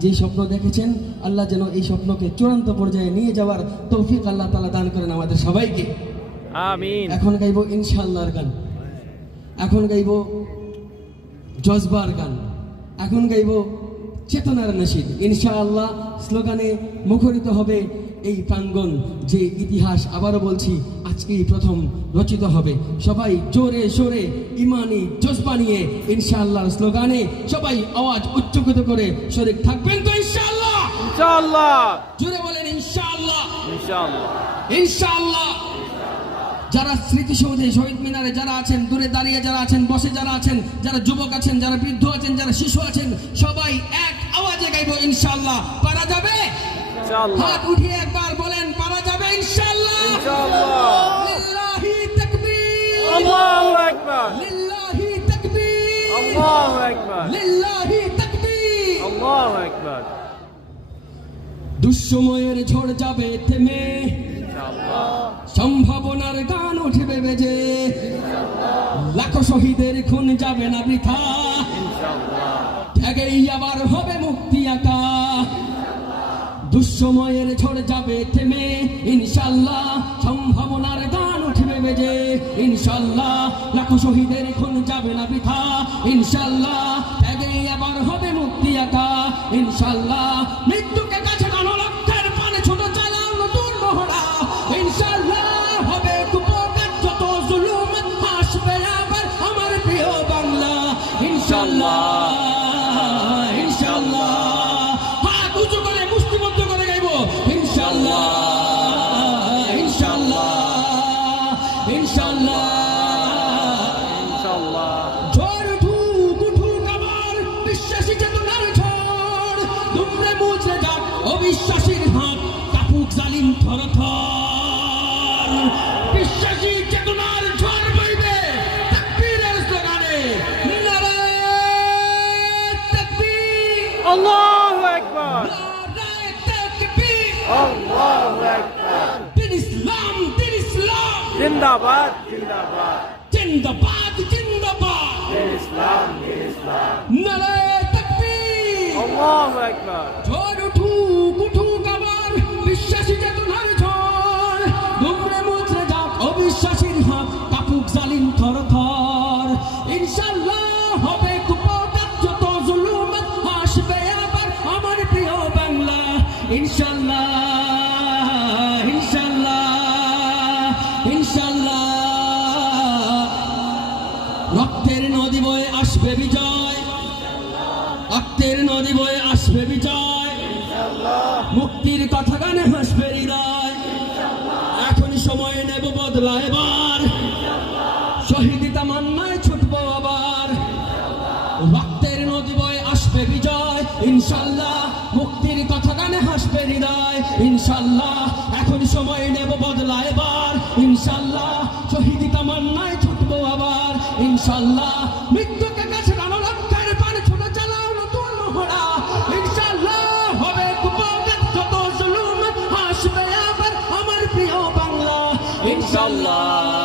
যেই স্বপ্ন দেখেছেন আল্লাহ যেন এই স্বপ্নকে চূড়ান্ত পর্যায়ে নিয়ে যাওয়ার তৌফিক আল্লাহ তাআলা দান করেন আমাদের সবাইকে। আমিন। এখন গাইব ইনশাআল্লাহর গান, এখন গাইব জজবার গান, এখন গাইব চেতনার নশীদ। ইনশাআল্লাহ স্লোগানে মুখরিত হবে এই প্রাঙ্গণ, যে ইতিহাস আবারও বলছি আজকেই প্রথম রচিত হবে। সবাই জোরে সোরে ইমানি জজবা নিয়ে ইনশাআল্লাহর স্লোগানে সবাই আওয়াজ উচ্চকিত করে শরীক থাকবেন তো ইনশাআল্লাহ? ইনশাআল্লাহ। জোরে বলেন ইনশাআল্লাহ। ইনশাআল্লাহ। ইনশাআল্লাহ। যারা স্মৃতিসৌধে শহীদ মিনারে যারা আছেন, দূরে দাঁড়িয়ে যারা আছেন, বসে যারা আছেন, যারা যুবক আছেন, যারা বৃদ্ধ আছেন, যারা শিশু আছেন, সবাই এক আওয়াজে গাইবো ইনশাআল্লাহ। পারা যাবে? ইনশাআল্লাহ। হাত উঠিয়ে একবার বলেন পারা যাবে ইনশাআল্লাহ? ইনশাআল্লাহ। লিল্লাহি তাকবীর। আল্লাহু আকবার। লিল্লাহি তাকবীর। আল্লাহু আকবার। লিল্লাহি তাকবীর। আল্লাহু আকবার। দুঃসময়ের ঝড় যাবে থেমে, ইনশাআল্লাহ। সম্ভাবনার গান উঠবে বেজে, লাখো শহীদের খুন যাবে না বৃথা, ইনশাআল্লাহ। ত্যাগেই আবার হবে মুক্তি আঁকা। দুঃসময়ের ঝড় যাবে থেমে ইনশাআল্লাহ, সম্ভাবনার গান উঠবে বেজে ইনশাআল্লাহ, লাখো শহীদের খুন যাবে না বৃথা ইনশাআল্লাহ, ত্যাগেই আবার হবে মুক্তি আঁকা ইনশাআল্লাহ। মৃত্যুকে কাছে টানো, লক্ষ্যের পানে ছোট চালাও নতুন মহড়া ইনশাআল্লাহ, হবে কুপকার যত জুলুম আসবে আবার আমার প্রিয় বাংলা ইনশাআল্লাহ। ইনশাআল্লাহ। হাত উঁচু করে মুষ্টিবদ্ধ করে গাইবো ইনশাআল্লাহ। ইনশাআল্লাহ। ইনশাআল্লাহ। ইনশাআল্লাহ। ঝড় উঠুক উঠুক আবার বিশ্বাসী চেতনার ঝড়, দুমড়ে মুচড়ে যাক অবিশ্বাসীর হাত, কাপুক জালিম থরথর। বিশ্বাসী চেতনার ঝড় বইবে তাকবীরের স্লোগানে, নারায়ে তাকবীর। আল্লাহু আকবার। নারায়ে তাকবীর। আল্লাহু আকবার। দিন ইসলাম, দিন ইসলাম জিন্দাবাদ। জিন্দাবাদ। জিন্দাবাদ, জিন্দাবাদ। দিন ইসলাম। দিন ইসলাম। নারায়ে তাকবীর। আল্লাহু আকবার। ঝড় উঠুক উঠুক আবার বিশ্বাসী চেতনার ঝড়, দুমড়ে মুচড়ে যাক অবিশ্বাসীর হাত, কাপুক জালিম থরথর ইনশাআল্লাহ, হবে কুপকার যত জুলুম আসবে আবার আমার প্রিয় বাংলা ইনশাআল্লাহ। ইনশাআল্লাহ। ইনশাআল্লাহ। রক্তের নদী বয়ে আসবে বিজয়, রক্তের নদী বয়ে আসবে বিজয়, মুক্তির কথা গানে হাসবে হৃদয়। এখন সময় নেব বদলা এবার, শহীদ তামান্নায় ছুটবো আবার। রক্তের নদী বয়ে আসবে বিজয় ইনশাআল্লাহ, মুক্তির কথা গানে হাসবে হৃদয় ইনশাআল্লাহ। এখন সময় নেব বদলা এবার ইনশাআল্লাহ, শহীদ তামান্নায় ছুটবো আবার ইনশাআল্লাহ। মৃত্যুকে কাছে টানো, লক্ষ্যের পানে ছোট চালাও নতুন মহড়া ইনশাআল্লাহ, হবে কুপকার যত জুলুম আসবে আবার আমার প্রিয় বাংলা ইনশাআল্লাহ।